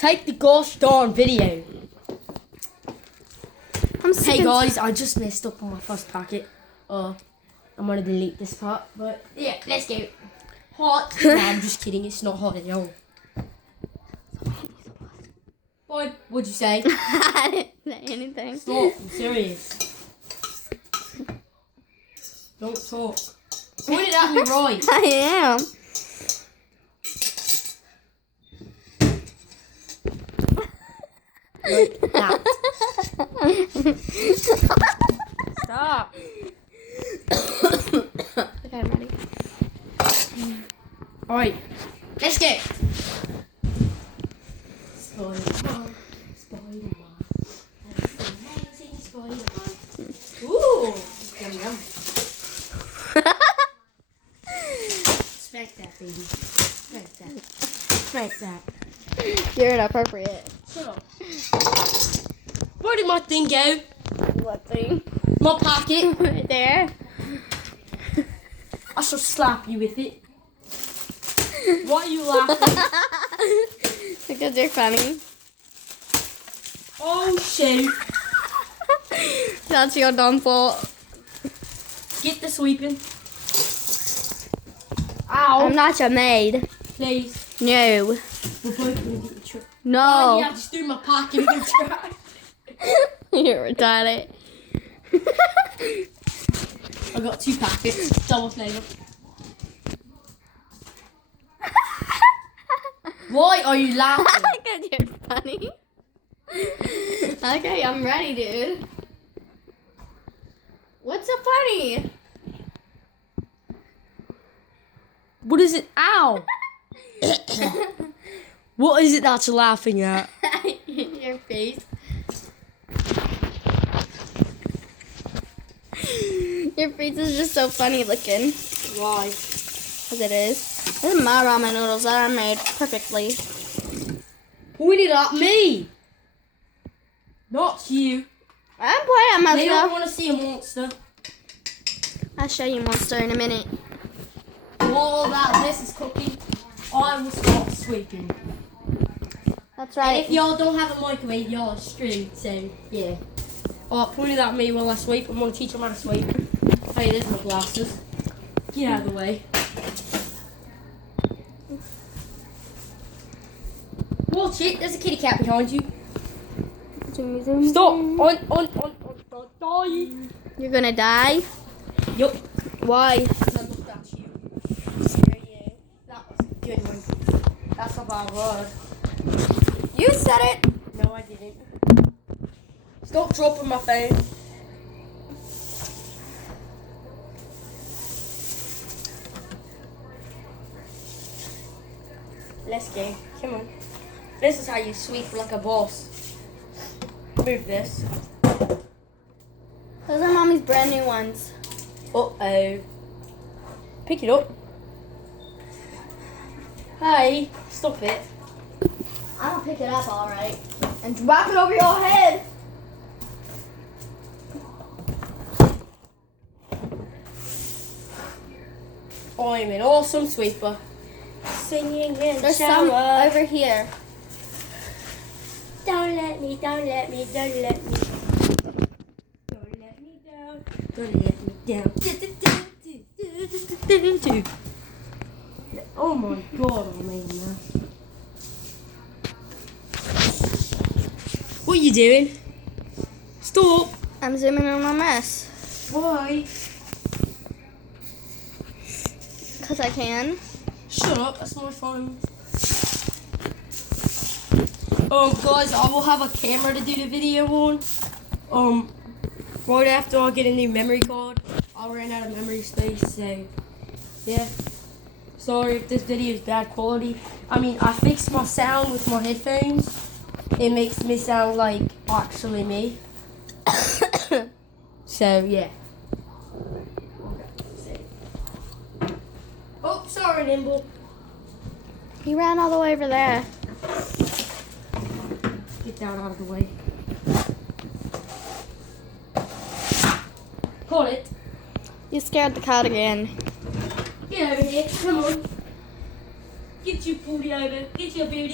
Take the gosh darn video. Hey guys, I just messed up on my first packet. I'm gonna delete this part, but yeah, let's go. Hot. No, I'm just kidding. It's not hot at all. Boy, what'd you say? I didn't say anything. Stop. I'm serious. Don't talk. Point it at me right. I am. Like that. Stop. Okay, I'm ready. Alright, let's go. Spider-Man, Spider-Man. Amazing Spider-Man. Ooh, yum yum. Smack that, baby. Smack that. Smack that. You're inappropriate. Shut up. Where did my thing go? What thing? My pocket. Right there. I shall slap you with it. Why are you laughing? Because you're funny. Oh shoot. That's your dumb fault. Get the sweeping. Ow. I'm not your maid. Please. No. We're both gonna get the trick. No. You have to do my pocket and try. You're retarded. I got 2 packets. Double flavour. Why are you laughing? Because you're funny. Okay, I'm ready, dude. What's so funny? What is it? Ow! What is it that you're laughing at? Your face. Your face is just so funny looking. Why? Because it is. This is my ramen noodles that are made perfectly. Point it at me! Not you. I'm playing They don't myself. want to see a monster. I'll show you monster in a minute. While that this is cooking, I will start sweeping. That's And right. if y'all don't have a microwave, y'all are screwed, so yeah. Alright, point it at me while I sweep. I'm going to teach them how to sweep. Hey, there's my glasses. Get out of the way. Watch it, there's a kitty cat behind you. Stop! On, die! You're gonna die? Yup. Why? I looked at you. Screw you. That was a good one. That's a bad word. You said it. No, I didn't. Stop dropping my phone. Let's go. Come on. This is how you sweep like a boss. Move this. Those are mommy's brand new ones. Uh-oh. Pick it up. Hey, stop it. I'll pick it up, alright. And drop it over your head. I'm an awesome sweeper. Singing in There's the some shower. over here. Don't let me, don't let me, don't let me. Don't let me down. Don't let me down. Oh my god, I made a mess. What are you doing? Stop. I'm zooming in on my mess. Why? Because I can. Shut up, that's my phone. Guys, I will have a camera to do the video on. Right after I get a new memory card. I ran out of memory space, so yeah. Sorry if this video is bad quality. I mean, I fixed my sound with my headphones. It makes me sound like actually me. So yeah. Oh, sorry, Nimble. He ran all the way over there. Get down out of the way. Hold it. You scared the cat again. Get over here. Come on. Get your booty over. Get your booty.